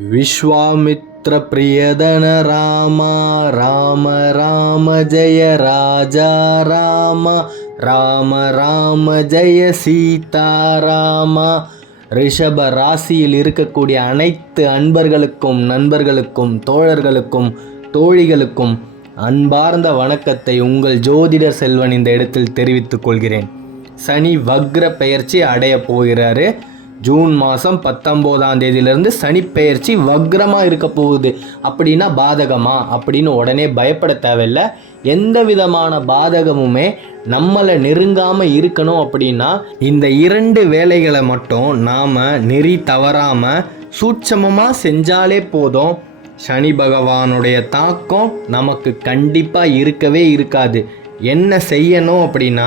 विश्वामित्र प्रियदन राम राम राम जय राजा राम ராம ராம ஜெய சீதாராம. ரிஷப ராசியில் இருக்கக்கூடிய அனைத்து அன்பர்களுக்கும் நண்பர்களுக்கும் தோழர்களுக்கும் தோழிகளுக்கும் அன்பார்ந்த வணக்கத்தை உங்கள் ஜோதிடர் செல்வன் இந்த இடத்தில் தெரிவித்துக் கொள்கிறேன். சனி வக்ர பெயர்ச்சி அடைய போகிறாரு. ஜூன் மாதம் 19ஆம் தேதியிலிருந்து சனி பெயர்ச்சி வக்ரமாக இருக்க போகுது. அப்படின்னா பாதகமா அப்படின்னு உடனே பயப்பட தேவையில்லை. எந்த விதமான பாதகமுமே நம்மளை நெருங்காமல் இருக்கணும் அப்படின்னா இந்த 2 வேலைகளை மட்டும் நாம் நெறி தவறாமல் சூட்சமமாக செஞ்சாலே போதும். சனி பகவானுடைய தாக்கம் நமக்கு கண்டிப்பாக இருக்கவே இருக்காது. என்ன செய்யணும் அப்படின்னா,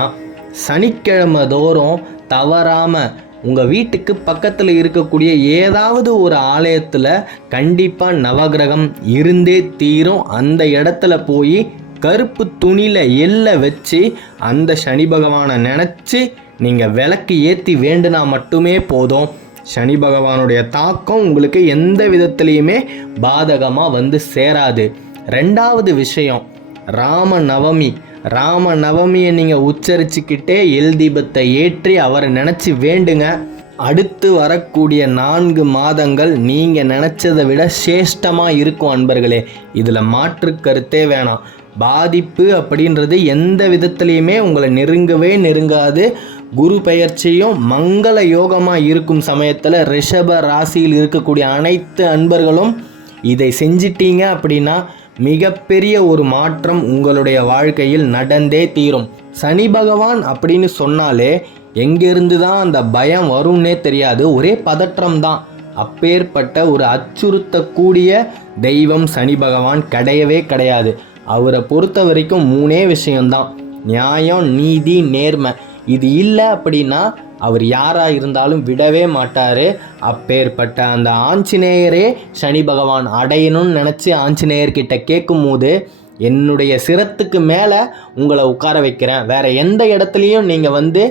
சனிக்கிழமை தோறும் தவறாமல் உங்கள் வீட்டுக்கு பக்கத்தில் இருக்கக்கூடிய ஏதாவது ஒரு ஆலயத்தில் கண்டிப்பாக நவகிரகம் இருந்தே தீரும். அந்த இடத்துல போய் கருப்பு துணியில் எள்ளை வச்சு அந்த சனி பகவானை நினச்சி நீங்கள் விளக்கு ஏற்றி வேண்டுனா மட்டுமே போதும். சனி பகவானுடைய தாக்கம் உங்களுக்கு எந்த விதத்துலேயுமே பாதகமாக வந்து சேராது. 2வது விஷயம், ராம நவமியை நீங்கள் உச்சரிச்சுக்கிட்டே எல் தீபத்தை ஏற்றி அவரை நினச்சி வேண்டுங்க. அடுத்து வரக்கூடிய 4 மாதங்கள் நீங்கள் நினச்சதை விட சேஷ்டமாக இருக்கும் அன்பர்களே. இதில் மாற்று கருத்தே வேணாம். பாதிப்பு அப்படின்றது எந்த விதத்துலேயுமே உங்களை நெருங்காது. குரு பெயர்ச்சியும் மங்கள யோகமாக இருக்கும் சமயத்தில் ரிஷப ராசியில் இருக்கக்கூடிய அனைத்து அன்பர்களும் இதை செஞ்சிட்டீங்க அப்படின்னா மிகப்பெரிய ஒரு மாற்றம் உங்களுடைய வாழ்க்கையில் நடந்தே தீரும். சனி பகவான் அப்படின்னு சொன்னாலே எங்கேருந்து தான் அந்த பயம் வரும்னே தெரியாது. ஒரே பதற்றம் தான். அப்பேற்பட்ட ஒரு அச்சுறுத்தக்கூடிய தெய்வம் சனி பகவான் கிடையவே கிடையாது. அவரை பொறுத்த வரைக்கும் 3 விஷயம்தான்: நியாயம், நீதி, நேர்மை. இது இல்லை அப்படின்னா அவர் யாராக இருந்தாலும் விடவே மாட்டார். அப்பேற்பட்ட அந்த ஆஞ்சநேயரே சனி பகவான் அடையணும்னு நினச்சி ஆஞ்சநேயர்கிட்ட கேட்கும்போது, என்னுடைய சிரத்துக்கு மேலே உங்களை உட்கார வைக்கிறேன், வேறு எந்த இடத்துலையும் நீங்கள் வந்து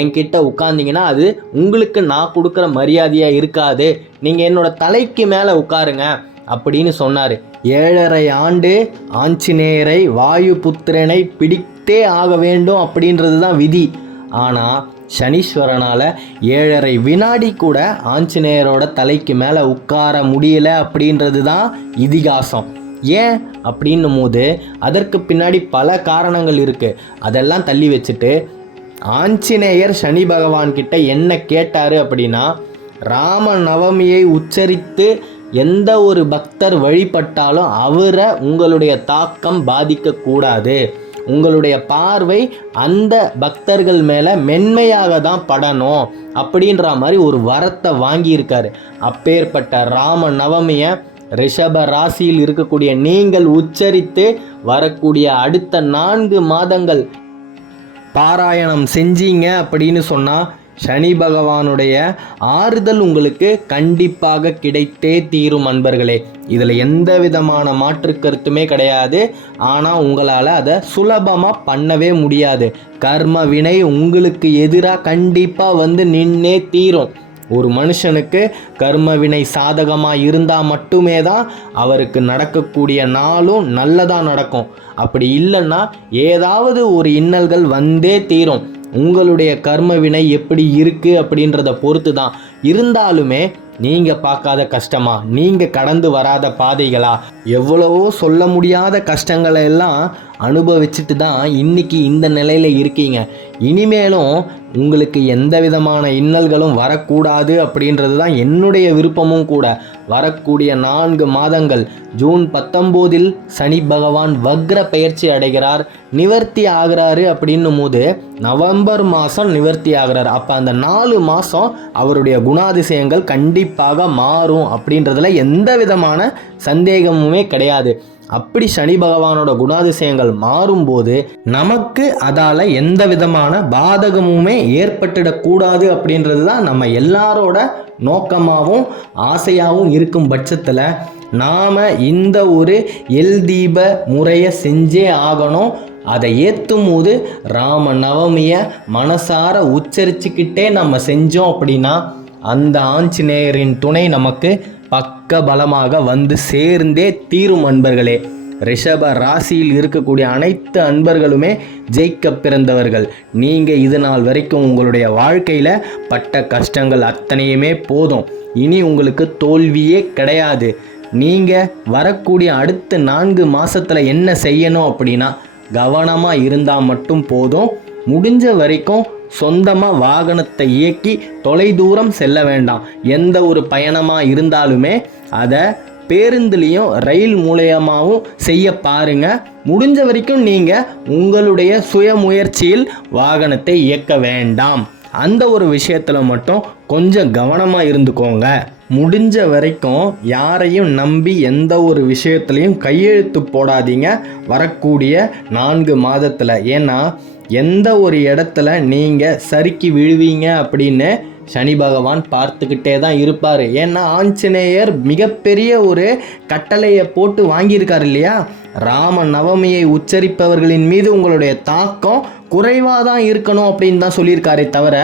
என்கிட்ட உட்கார்ந்தீங்கன்னா அது உங்களுக்கு நான் கொடுக்குற மரியாதையாக இருக்காது, நீங்கள் என்னோடய தலைக்கு மேலே உட்காருங்க அப்படின்னு சொன்னார். 7.5 ஆண்டு ஆஞ்சநேயரை வாயு புத்திரனை பிடித்தே ஆக வேண்டும் அப்படின்றது தான் விதி. ஆனால் சனீஸ்வரனால் 7.5 வினாடி கூட ஆஞ்சநேயரோட தலைக்கு மேலே உட்கார முடியல அப்படின்றது தான் இதிகாசம். ஏன் அப்படின்னும் போது அதற்கு பின்னாடி பல காரணங்கள் இருக்குது. அதெல்லாம் தள்ளி வச்சுட்டு ஆஞ்சநேயர் சனி பகவான்கிட்ட என்ன கேட்டார் அப்படின்னா, ராம நவமியை உச்சரித்து எந்த ஒரு பக்தர் வழிபட்டாலும் அவரை உங்களுடைய தாக்கம் பாதிக்கக்கூடாது, உங்களுடைய பார்வை அந்த பக்தர்கள் மேலே மென்மையாக தான் படணும் அப்படின்ற மாதிரி ஒரு வரத்தை வாங்கியிருக்காரு. அப்பேற்பட்ட ராம நவமியை ரிஷப ராசியில் இருக்கக்கூடிய நீங்கள் உச்சரித்து வரக்கூடிய அடுத்த 4 மாதங்கள் பாராயணம் செஞ்சீங்க அப்படின்னு சொன்னால் சனி பகவானுடைய ஆறுதல் உங்களுக்கு கண்டிப்பாக கிடைத்தே தீரும் அன்பர்களே. இதில் எந்த விதமான மாற்று கருத்துமே கிடையாது. ஆனால் உங்களால் அதை சுலபமாக பண்ணவே முடியாது. கர்ம வினை உங்களுக்கு எதிராக கண்டிப்பாக வந்து நின்னே தீரும். ஒரு மனுஷனுக்கு கர்ம வினை சாதகமாக இருந்தால் மட்டுமே தான் அவருக்கு நடக்கக்கூடிய நாளும் நல்லதாக நடக்கும். அப்படி இல்லைன்னா ஏதாவது ஒரு இன்னல்கள் வந்தே தீரும். உங்களுடைய கர்ம வினை எப்படி இருக்குது அப்படின்றத பொறுத்து தான். இருந்தாலுமே நீங்கள் பார்க்காத கஷ்டமா, நீங்கள் கடந்து வராத பாதைகளா, எவ்வளவோ சொல்ல முடியாத கஷ்டங்களை எல்லாம் அனுபவிச்சுட்டு தான் இன்றைக்கி இந்த நிலையில் இருக்கீங்க. இனிமேலும் உங்களுக்கு எந்த விதமான இன்னல்களும் வரக்கூடாது அப்படின்றது தான் என்னுடைய விருப்பமும் கூட. வரக்கூடிய 4 மாதங்கள் ஜூன் 19இல் சனி பகவான் வக்ர பெயர்ச்சி அடைகிறார், நிவர்த்தி ஆகிறாரு. அப்படின்னும் போது நவம்பர் மாதம் நிவர்த்தி ஆகிறார். அப்போ அந்த 4 மாதம் அவருடைய குணாதிசயங்கள் கண்டிப்பாக மாறும் அப்படின்றதுல எந்த விதமான சந்தேகமுமே கிடையாது. அப்படி சனி பகவானோட குணாதிசயங்கள் மாறும்போது நமக்கு அதால் எந்த விதமான பாதகமுமே ஏற்பட்டுடக்கூடாது அப்படின்றது தான் நம்ம எல்லாரோட நோக்கமாகவும் ஆசையாகவும் இருக்கும் பட்சத்தில் நாம் இந்த ஒரு எல் தீப முறையை செஞ்சே ஆகணும். அதை ஏற்றும் போது ராம நவமியை மனசார உச்சரிச்சுக்கிட்டே நம்ம செஞ்சோம் அப்படின்னா அந்த ஆஞ்சநேயரின் துணை நமக்கு பக்க பலமாக வந்து சேர்ந்தே தீரும் அன்பர்களே. ரிஷப ராசியில் இருக்கக்கூடிய அனைத்து அன்பர்களுமே ஜெயிக்க பிறந்தவர்கள். நீங்கள் இது நாள் வரைக்கும் உங்களுடைய வாழ்க்கையில் பட்ட கஷ்டங்கள் அத்தனையுமே போதும். இனி உங்களுக்கு தோல்வியே கிடையாது. நீங்கள் வரக்கூடிய அடுத்த 4 மாதத்தில் என்ன செய்யணும் அப்படின்னா, கவனமாக இருந்தால் மட்டும் போதும். முடிஞ்ச வரைக்கும் சொந்தமாக வாகனத்தை இயக்கி தொலைதூரம் செல்ல வேண்டாம். எந்த ஒரு பயணமாக இருந்தாலுமே அதை பேருந்துலேயும் ரயில் மூலயமாவும் செய்ய பாருங்க. முடிஞ்ச வரைக்கும் நீங்கள் உங்களுடைய சுய முயற்சியில் வாகனத்தை இயக்க வேண்டாம். அந்த ஒரு விஷயத்தில் மட்டும் கொஞ்சம் கவனமாக இருந்துக்கோங்க. முடிஞ்ச வரைக்கும் யாரையும் நம்பி எந்த ஒரு விஷயத்துலையும் கையெழுத்து போடாதீங்க வரக்கூடிய 4 மாதத்தில். ஏன்னா எந்த ஒரு இடத்துல நீங்கள் சறுக்கி விழுவீங்க அப்படின்னு சனி பகவான் பார்த்துக்கிட்டே தான் இருப்பார். ஏன்னா ஆஞ்சநேயர் மிகப்பெரிய ஒரு கட்டளையை போட்டு வாங்கியிருக்கார் இல்லையா. ராம நவமியை உச்சரிப்பவர்களின் மீது உங்களுடைய தாக்கம் குறைவாக தான் இருக்கணும் அப்படின்னு தான் சொல்லியிருக்காரே தவிர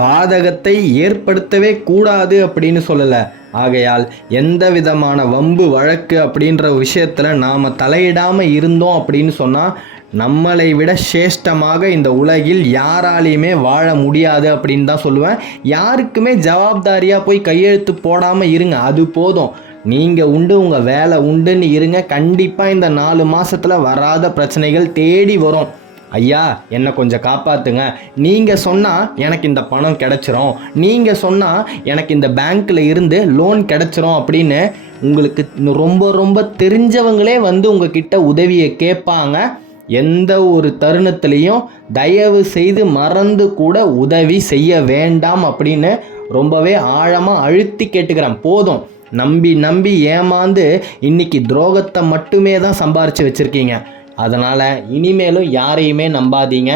பாதகத்தை ஏற்படுத்தவே கூடாது அப்படின்னு சொல்லலை. ஆகையால் எந்த விதமான வம்பு வழக்கு அப்படின்ற விஷயத்தில் நாம் தலையிடாமல் இருந்தோம் அப்படின்னு சொன்னால் நம்மளை விட சேஷ்டமாக இந்த உலகில் யாராலையுமே வாழ முடியாது அப்படின்னு தான் சொல்லுவேன். யாருக்குமே ஜவாப்தாரியாக போய் கையெழுத்து போடாமல் இருங்க, அது போதும். நீங்கள் உண்டு, உங்கள் வேலை உண்டுன்னு இருங்க. கண்டிப்பாக இந்த 4 மாதத்தில் வராத பிரச்சனைகள் தேடி வரும். ஐயா என்னை கொஞ்சம் காப்பாற்றுங்க, நீங்கள் சொன்னால் எனக்கு இந்த பணம் கிடச்சிரும், நீங்கள் சொன்னால் எனக்கு இந்த பேங்க்கில் இருந்து லோன் கிடச்சிரும் அப்படின்னு உங்களுக்கு ரொம்ப ரொம்ப தெரிஞ்சவங்களே வந்து உங்ககிட்ட உதவியை கேட்பாங்க. எந்த ஒரு தருணத்திலையும் தயவு செய்து மறந்து கூட உதவி செய்ய வேண்டாம் அப்படின்னு ரொம்பவே ஆழமாக அழுத்தி கேட்டுக்கிறேன். போதும், நம்பி நம்பி ஏமாந்து இன்னைக்கு துரோகத்தை மட்டுமே தான் சம்பாரித்து வச்சுருக்கீங்க. அதனால் இனிமேலும் யாரையுமே நம்பாதீங்க.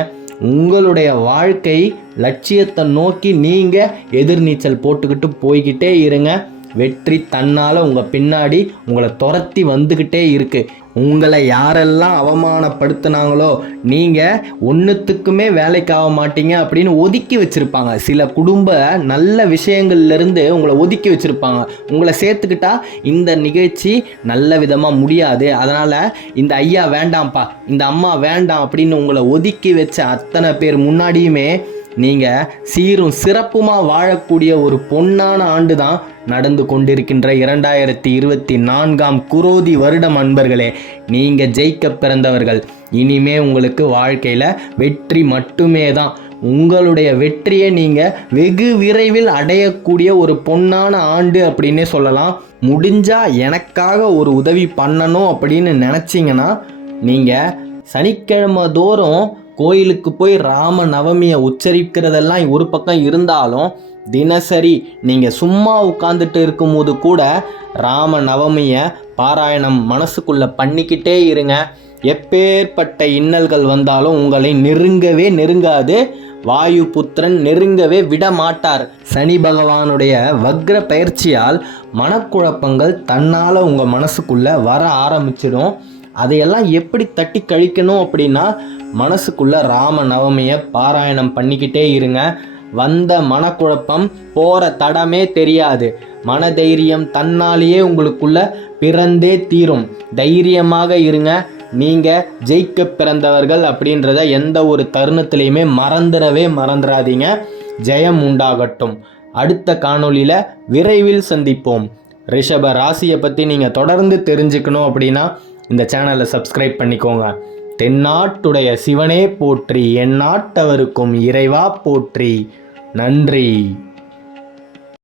உங்களுடைய வாழ்க்கை லட்சியத்தை நோக்கி நீங்கள் எதிர்நீச்சல் போட்டுக்கிட்டு போய்கிட்டே இருங்க. வெற்றி தன்னால் உங்கள் பின்னாடி உங்களை துரத்தி வந்துக்கிட்டே இருக்குது. உங்களை யாரெல்லாம் அவமானப்படுத்தினாங்களோ நீங்கள் ஒன்றுத்துக்குமே வேலைக்காக மாட்டீங்க அப்படின்னு ஒதுக்கி வச்சுருப்பாங்க. சில குடும்ப நல்ல விஷயங்கள்லேருந்து உங்களை ஒதுக்கி வச்சுருப்பாங்க. உங்களை சேர்த்துக்கிட்டா இந்த நிகழ்ச்சி நல்ல விதமாக முடியாது, அதனால் இந்த ஐயா வேண்டாம்ப்பா, இந்த அம்மா வேண்டாம் அப்படின்னு உங்களை ஒதுக்கி வச்ச அத்தனை பேர் முன்னாடியுமே நீங்கள் சீரும் சிறப்புமாக வாழக்கூடிய ஒரு பொன்னான ஆண்டு தான் நடந்து கொண்டிருக்கின்ற 2024ஆம் குரோதி வருடம் அன்பர்களே. நீங்கள் ஜெயிக்க பிறந்தவர்கள். இனிமே உங்களுக்கு வாழ்க்கையில் வெற்றி மட்டுமே தான். உங்களுடைய வெற்றியை நீங்கள் வெகு விரைவில் அடையக்கூடிய ஒரு பொன்னான ஆண்டு அப்படின்னே சொல்லலாம். முடிஞ்சால் எனக்காக ஒரு உதவி பண்ணணும் அப்படின்னு நினச்சிங்கன்னா நீங்கள் சனிக்கிழமை தோறும் கோயிலுக்கு போய் ராம நவமியை உச்சரிக்கிறதெல்லாம் ஒரு பக்கம் இருந்தாலும் தினசரி நீங்கள் சும்மா உட்காந்துட்டு இருக்கும்போது கூட ராம நவமியை பாராயணம் மனசுக்குள்ளே பண்ணிக்கிட்டே இருங்க. எப்பேற்பட்ட இன்னல்கள் வந்தாலும் உங்களை நெருங்கவே நெருங்காது. வாயு புத்திரன் நெருங்கவே விட மாட்டார். சனி பகவானுடைய வக்ர பயிற்சியால் மனக்குழப்பங்கள் தன்னால் உங்கள் மனசுக்குள்ளே வர ஆரம்பிச்சிடும். அதையெல்லாம் எப்படி தட்டி கழிக்கணும் அப்படின்னா மனசுக்குள்ளே ராம நவமியை பாராயணம் பண்ணிக்கிட்டே இருங்க. வந்த மனக்குழப்பம் போகிற தடமே தெரியாது. மனதைரியம் தன்னாலேயே உங்களுக்குள்ள பிறந்தே தீரும். தைரியமாக இருங்க. நீங்கள் ஜெயிக்க பிறந்தவர்கள் அப்படின்றத எந்த ஒரு தருணத்திலையுமே மறந்துடாதீங்க. ஜெயம் உண்டாகட்டும். அடுத்த காணொளியில் விரைவில் சந்திப்போம். ரிஷப ராசியை பற்றி நீங்கள் தொடர்ந்து தெரிஞ்சுக்கணும் அப்படின்னா இந்த சேனலை சப்ஸ்கிரைப் பண்ணிக்கோங்க. தென்னாட்டுடைய சிவனே போற்றி, எந்நாட்டவருக்கும் இறைவா போற்றி. நன்றி.